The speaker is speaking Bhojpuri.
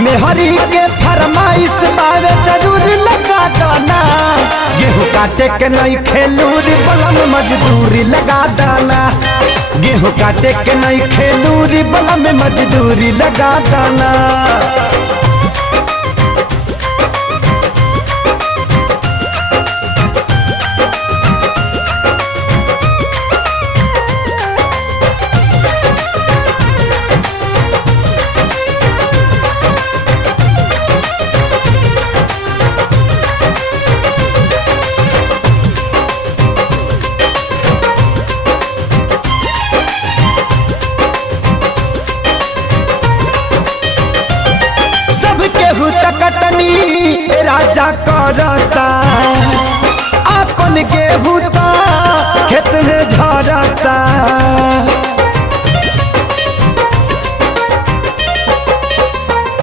मेहरी के फरमाइश बावे जरूर लगा दाना। गेहूँ काटे के नहीं खेलूरी बलम मजदूरी लगा दाना। गेहूँ काटे के नहीं खेलूरी बलम मजदूरी लगा दाना। कटनी राजा करता अपन गेहूँ